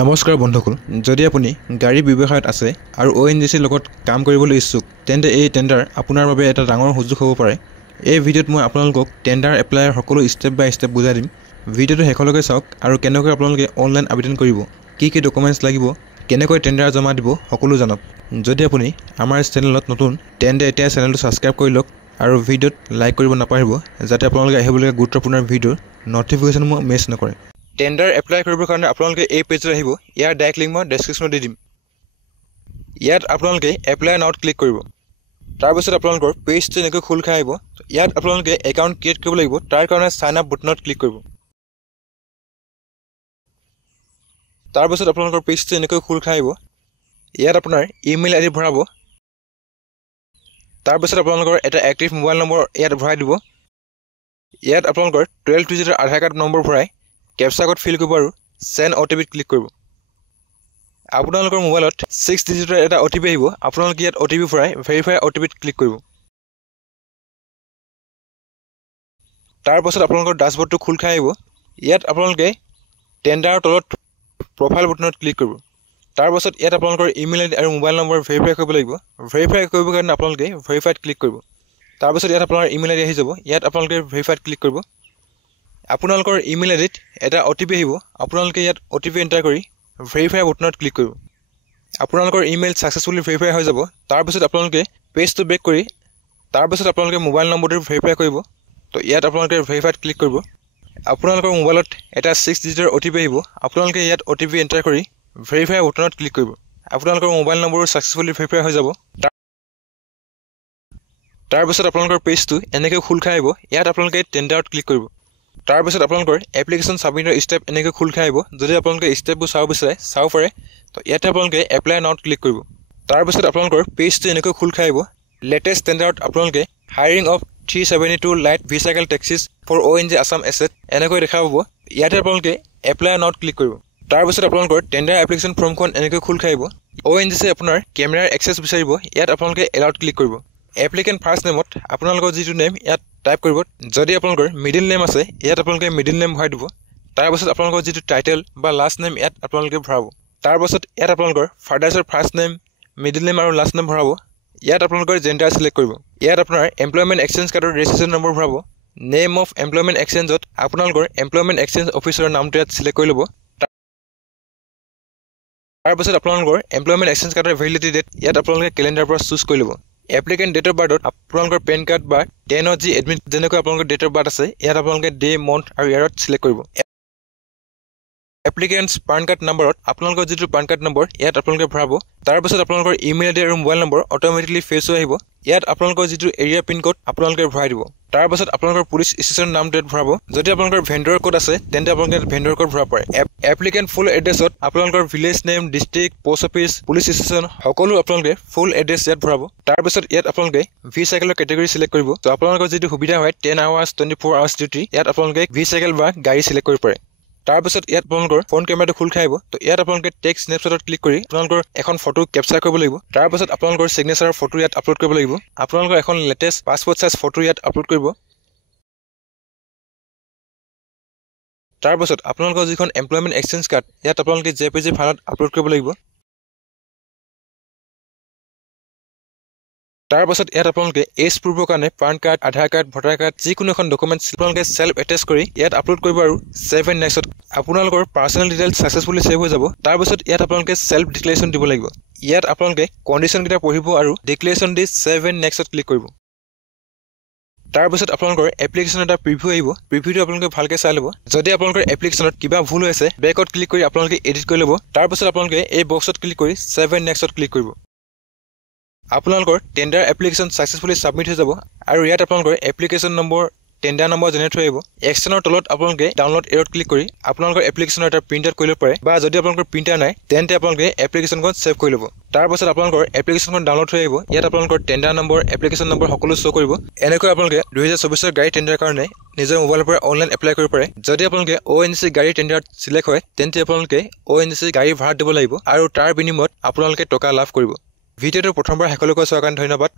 নমস্কাৰ বন্ধুসকল, যদি আপুনি গাড়ী ব্যৱসায়ত আছে আৰু ONGCৰ লগত কাম কৰিবলৈ ইচ্ছুক তেন্তে এই টেন্ডাৰ আপোনাৰ বাবে এটা ডাঙৰ সুযোগ হ'ব পাৰে। এই ভিডিঅ'ত মই আপোনালোকক টেন্ডাৰ এপ্লাইৰ সকলো ষ্টেপ বাই ষ্টেপ বুজাই দিম। ভিডিঅ'টো শেষলৈকে চাওক আৰু কেনেকৈ আপোনালোকে অনলাইন আবেদন কৰিব, কি ডকুমেণ্টছ লাগিব, কেনেকৈ টেন্ডাৰ জমা দিব সকলো জানক। যদি আপুনি আমাৰ চেনেলত নতুন তেন্তে এতিয়া চেনেলটো ছাবস্ক্ৰাইব কৰি লওক আৰু ভিডিঅ'ত লাইক কৰিব নাপাহৰিব যাতে আপোনালোকে আহিবলগীয়া গুৰুত্বপূৰ্ণ ভিডিঅ'ৰ নটিফিকেশ্যনসমূহ মিছ নকৰে। টেন্ডাৰ এপ্লাই কৰিবৰ কাৰণে আপোনালোকে এই পেজত আহিব। ইয়াৰ ডাইৰেক্ট লিংক মই ডেছক্ৰিপশ্যনত দি দিম। ইয়াত আপোনালোকে এপ্লাই নাওত ক্লিক কৰিব। তাৰপিছত আপোনালোকৰ পেজটো এনেকৈ খোল খাই আহিব। ইয়াত আপোনালোকে একাউণ্ট ক্ৰিয়েট কৰিব লাগিব। তাৰ কাৰণে সাইন আপ বাটনত ক্লিক কৰিব। তাৰপিছত আপোনালোকৰ পেজটো এনেকৈ খোল খাই আহিব। ইয়াত আপোনাৰ ইমেইল আইডি ভৰাব। তাৰপিছত আপোনালোকৰ এটা এক্টিভ মোবাইল নম্বৰ ইয়াত ভৰাই দিব। ইয়াত আপোনালোকৰ 12 ডিজিটৰ আধাৰ কাৰ্ড নম্বৰ ভৰাই কেপচা কোড ফিল কৰিব আৰু সেন্ড OTP ক্লিক কৰিব। আপোনালোকৰ মোবাইলত 6 ডিজিটৰ এটা OTP আহিব। আপোনালোকে ইয়াত OTP ভৰাই ভেৰিফাই OTP ক্লিক কৰিব। তাৰপিছত আপোনালোকৰ ড্যাশবৰ্ডটো খোল খাই আহিব। ইয়াত আপোনালোকে টেন্ডাৰৰ তলত প্ৰফাইল বাটনত ক্লিক কৰিব। তাৰপিছত ইয়াত আপোনালোকৰ ইমেইল আইডি আৰু মোবাইল নম্বৰ ভেৰিফাই কৰিব লাগিব। ভেৰিফাই কৰিবৰ কাৰণে আপোনালোকে ভেৰিফাইড ক্লিক কৰিব। তাৰপিছত ইয়াত আপোনাৰ ইমেইল আইডি আহি যাব। ইয়াত আপোনালোকে ভেৰিফাইড ক্লিক কৰিব। আপোনালোকৰ ইমেইল আইডিত এটা OTP আহিব। আপোনালোকে ইয়াত OTP এণ্টাৰ কৰি ভেৰিফাই বাটনত ক্লিক কৰিব। আপোনালোকৰ ইমেইল সাকসেসফুলি ভেৰিফাই হৈ যাব। তাৰপিছত আপোনালোকে পেজটো বেক কৰি তাৰপিছত আপোনালোকে মোবাইল নম্বৰটো ভেৰিফাই কৰিব। তো ইয়াত আপোনালোকে ভেৰিফাইড ক্লিক কৰিব। আপোনালোকৰ মোবাইলত এটা 6 ডিজিটৰ OTP আহিব। আপোনালোকে ইয়াত OTP এণ্টাৰ কৰি ভেৰিফাই বাটনত ক্লিক কৰিব। আপোনালোকৰ মোবাইল নম্বৰ সাকসেসফুলি ভেৰিফাই হৈ যাব। তাৰপিছত আপোনালোকৰ পেজটো এনেকৈ খোল খাই আহিব। ইয়াত আপোনালোকে টেন্ডাৰত ক্লিক কৰিব। তাৰপিছত আপোনালোকৰ এপ্লিকেশ্যন সাবমিটৰ ষ্টেপ এনেকৈ খোল খাই আহিব। যদি আপোনালোকে ষ্টেপবোৰ চাব বিচাৰে চাব পাৰে। তো ইয়াতে আপোনালোকে এপ্লাই নাওত ক্লিক কৰিব। তাৰপিছত আপোনালোকৰ পেজটো এনেকৈ খোল খাই আহিব। লেটেষ্ট টেন্ডাৰত আপোনালোকে hiring of 372 light vehicle taxis for ONG Assam asset এনেকৈ দেখা পাব। ইয়াতে আপোনালোকে এপ্লাই নাওত ক্লিক কৰিব। তাৰপিছত আপোনালোকৰ টেন্ডাৰ এপ্লিকেশ্যন ফৰ্মখন এনেকৈ খোল খাই আহিব। ONGC আপোনাৰ কেমেৰাৰ এক্সেছ বিচাৰিব। ইয়াত আপোনালোকে এলাউড ক্লিক কৰিব। এপ্লিকেণ্ট ফাৰ্ষ্ট নেমত আপোনালোকৰ যিটো নেম ইয়াত টাইপ কৰিব। যদি আপোনালোকৰ মিডিল নেম আছে ইয়াত আপোনালোকে মিডিল নেম ভৰাই দিব। তাৰপিছত আপোনালোকৰ যিটো টাইটেল বা লাষ্ট নেম ইয়াত আপোনালোকে ভৰাব। তাৰপিছত ইয়াত আপোনালোকৰ ফাদাৰ্ছৰ ফাৰ্ষ্ট নেম, মিডিল নেম আৰু লাষ্ট নেম ভৰাব। ইয়াত আপোনালোকৰ জেণ্ডাৰ চিলেক্ট কৰিব। ইয়াত আপোনাৰ এমপ্লয়মেণ্ট এক্সচেঞ্জ কাৰ্ডৰ ৰেজিষ্ট্ৰেশ্যন নম্বৰ ভৰাব। নেম অফ এমপ্লয়মেণ্ট এক্সচেঞ্জত আপোনালোকৰ এমপ্লয়মেণ্ট এক্সচেঞ্জ অফিচাৰৰ নামটো ইয়াত চিলেক্ট কৰি ল'ব। তাৰপিছত আপোনালোকৰ এমপ্লয়মেণ্ট এক্সচেঞ্জ কাৰ্ডৰ ভেলিডিটি ডেট ইয়াত আপোনালোকে কেলেণ্ডাৰৰ পৰা চুজ কৰি ল'ব। এপ্লিকেণ্ট ডেট অফ বাৰ্থত আপোনালোকৰ পেন কাৰ্ড বা 10ত যি এডমিট যেনেকৈ আপোনালোকৰ ডেট অফ বাৰ্থ আছে ইয়াত আপোনালোকে ডে, মন্থ আৰু ইয়াৰত চিলেক্ট কৰিব। এপ্লিকেণ্টছ পান কাৰ্ড নম্বৰত আপোনালোকৰ যিটো পান কাৰ্ড নম্বৰ ইয়াত আপোনালোকে ভৰাব। তাৰপিছত আপোনালোকৰ ইমেইল আইডি আৰু মোবাইল নম্বৰ অট'মেটিকলি ফেচ হৈ আহিব। ইয়াত আপোনালোকৰ যিটো এৰিয়া পিন কোড আপোনালোকে ভৰাই দিব। তাৰপিছত আপোনালোকৰ পুলিচ ষ্টেচনৰ নামটো ইয়াত ভৰাব। যদি আপোনালোকৰ ভেণ্ডৰ কোড আছে তেন্তে আপোনালোকে ভেণ্ডৰ কোড ভৰাব পাৰে। এপ্লিকেণ্ট ফুল এড্ৰেছত আপোনালোকৰ village name, district, post office, police station সকলো আপোনালোকে ফুল এড্ৰেছ ইয়াত ভৰাব। তাৰপিছত ইয়াত আপোনালোকে ভি-চাইকেলৰ কেটেগৰী চিলেক্ট কৰিব। তো আপোনালোকৰ যিটো সুবিধা হয় 10 আৱাৰ্ছ 24 আৱাৰ্ছ ডিউটি ইয়াত আপোনালোকে ভি-চাইকেল বা গাড়ী চিলেক্ট কৰিব পাৰে। তাৰপিছত ইয়াত আপোনালোকৰ ফোন কেমেৰাটো খোল খাই আহিব। তো ইয়াত আপোনালোকে টেক্সট স্নেপশ্বটত ক্লিক কৰি আপোনালোকৰ এখন ফটো কেপচাৰ কৰিব লাগিব। তাৰপিছত আপোনালোকৰ চিগনেচাৰৰ ফটো ইয়াত আপলোড কৰিব লাগিব। আপোনালোকৰ এখন লেটেষ্ট পাছপোৰ্ট সাইজ ফটো ইয়াত আপলোড কৰিব। তাৰপিছত আপোনালোকৰ যিখন এমপ্লয়মেণ্ট এক্সচেঞ্জ কাৰ্ড ইয়াত আপোনালোকে JPG ফাইলত আপলোড কৰিব লাগিব। তাৰপিছত ইয়াত আপোনালোকে এজ প্ৰুফৰ কাৰণে পান কাৰ্ড, আধাৰ কাৰ্ড, ভোটাৰ কাৰ্ড যিকোনো এখন ডকুমেণ্টছ আপোনালোকে সেল্ফ এটেচ কৰি ইয়াত আপলোড কৰিব আৰু ছেভ এণ্ড নেক্সট আপোনালোকৰ পাৰ্চনেল ডিটেইলছ সাকসেসফুলি ছেভ হৈ যাব। তাৰপিছত ইয়াত আপোনালোকে সেল্ফ ডিক্লেৰেশ্যন দিব লাগিব। ইয়াত আপোনালোকে কণ্ডিশ্যনকেইটা পঢ়িব আৰু declaration the save and next click কৰিব। তাৰপিছত আপোনালোকৰ এপ্লিকেশ্যন এটা প্ৰিভিউ আহিব। প্ৰিভিউটো আপোনালোকে ভালকৈ চাই ল'ব। যদি আপোনালোকৰ এপ্লিকেশ্যনত কিবা ভুল হৈ আছে বেকত ক্লিক কৰি আপোনালোকে এডিট কৰি ল'ব। তাৰপিছত আপোনালোকে এই বক্সত ক্লিক কৰি ছেভ এণ্ড নেক্সট ক্লিক কৰিব। আপোনালোকৰ টেন্ডাৰ এপ্লিকেশ্যন সাকসেসফুলি সাবমিট হৈ যাব আৰু ইয়াত আপোনালোকৰ application number, tender number generate হৈ আহিব। এক্সনৰ তলত আপোনালোকে ডাউনলোড এৰত ক্লিক কৰি আপোনালোকৰ এপ্লিকেশ্যনৰ এটা প্ৰিণ্ট আউট কৰি ল'ব পাৰে বা যদি আপোনালোকৰ প্ৰিণ্টাৰ নাই তেন্তে আপোনালোকে এপ্লিকেশ্যনখন ছেভ কৰি ল'ব। তাৰপিছত আপোনালোকৰ এপ্লিকেশ্যনখন ডাউনলোড হৈ আহিব। ইয়াত আপোনালোকৰ টেন্ডাৰ নম্বৰ, এপ্লিকেশ্যন নম্বৰ সকলো শ্ব' কৰিব। এনেকৈ আপোনালোকে 2024 গাড়ী টেন্ডাৰ কাৰণে নিজৰ মোবাইলৰ পৰা অনলাইন এপ্লাই কৰিব পাৰে। যদি আপোনালোকে ONGC গাড়ী টেন্ডাৰত চিলেক্ট হয় তেন্তে আপোনালোকে ONGC গাড়ী ভাড়া দিব লাগিব আৰু তাৰ বিনিময়ত আপোনালোকে টকা লাভ কৰিব। ভিডিঅ'টো প্ৰথমবাৰ শেষলৈকে চোৱাৰ কাৰণে ধন্যবাদ।